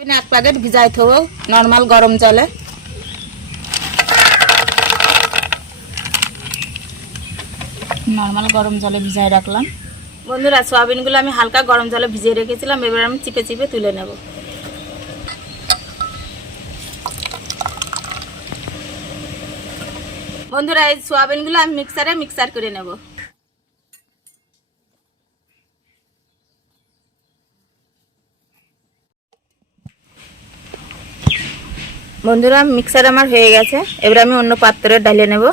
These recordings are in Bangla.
এক প্যাকেট ভিজাই থবো নর্মাল গরম জলে। নর্মাল গরম জলে ভিজাই রাখলাম। বন্ধুরা সয়াবিনগুলো আমি হালকা গরম জলে ভিজিয়ে রেখেছিলাম এবার আমি চিপে চিপে তুলে নেব। বন্ধুরা এই সয়াবিনগুলো আমি মিক্সারে মিক্সার করে নেব। বন্ধুরা মিক্সার আমার হয়ে গেছে। এবার আমি অন্য পাত্রে ডালিয়ে নেব।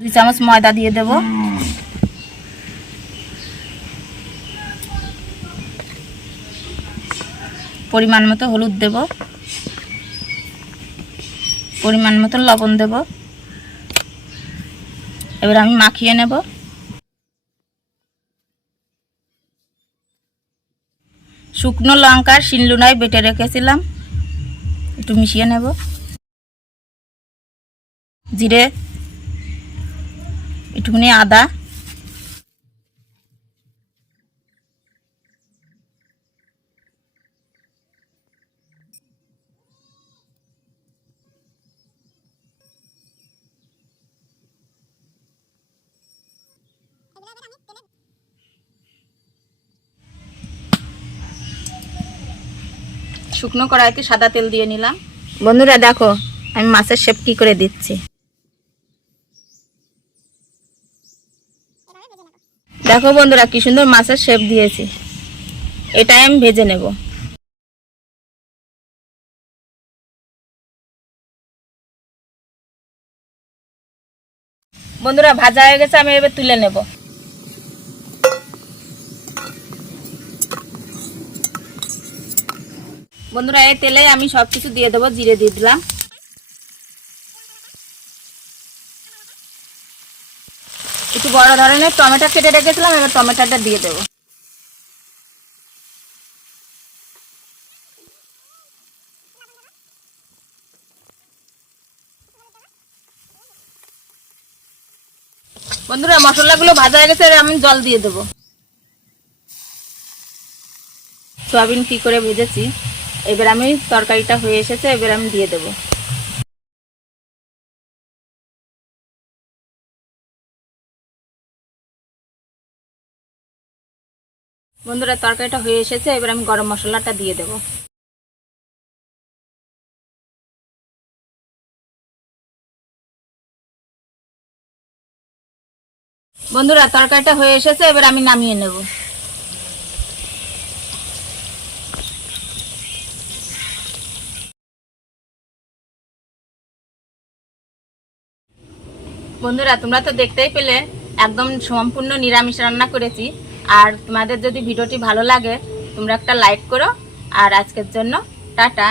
দুই চামচ ময়দা দিয়ে দেব। পরিমাণ মতো হলুদ দেব। পরিমাণ মতো লবণ দেব। এবার আমি মাখিয়ে নেব। শুকনো লঙ্কা শিলনোড়ায় বেটে রেখেছিলাম। একটু মিশিয়ে নেব। জিরে একটুখানি আদা। শুকনো কড়াইতে সাদা তেল দিয়ে নিলাম। বন্ধুরা দেখো, আমি মাছের শেপ কি করে দিচ্ছি। দেখো বন্ধুরা, কি সুন্দর মাছের শেপ দিয়েছি। এটাই আমি ভেজে নেব। বন্ধুরা, ভাজা হয়ে গেছে, আমি এবার তুলে নেব। বন্ধুরা, এই তেলে আমি সব কিছু দিয়ে দেবো, জিরে দিয়ে দিলাম। একটু বড় ধরনের টমেটো কেটে রেখেছিলাম, এবার টমেটোটা দিয়ে দেবো। বন্ধুরা, মশলাগুলো ভাজা হয়ে গেছে আমি জল দিয়ে দেবো। সয়াবিন কি করে ভেজেছি? এবার আমি তরকারিটা হয়ে এসেছে, এবার আমি দিয়ে দেবো। বন্ধুরা, তরকারিটা হয়ে এসেছে, এবার আমি গরম মশলাটা দিয়ে দেবো। বন্ধুরা, তরকারিটা হয়ে এসেছে, এবার আমি নামিয়ে নেব। বন্ধুরা, তোমরা তো দেখতেই পেলে, একদম সম্পূর্ণ নিরামিষ রান্না করেছি। আর তোমাদের যদি ভিডিওটি ভালো লাগে, তোমরা একটা লাইক করো। আর আজকের জন্য, টাটা।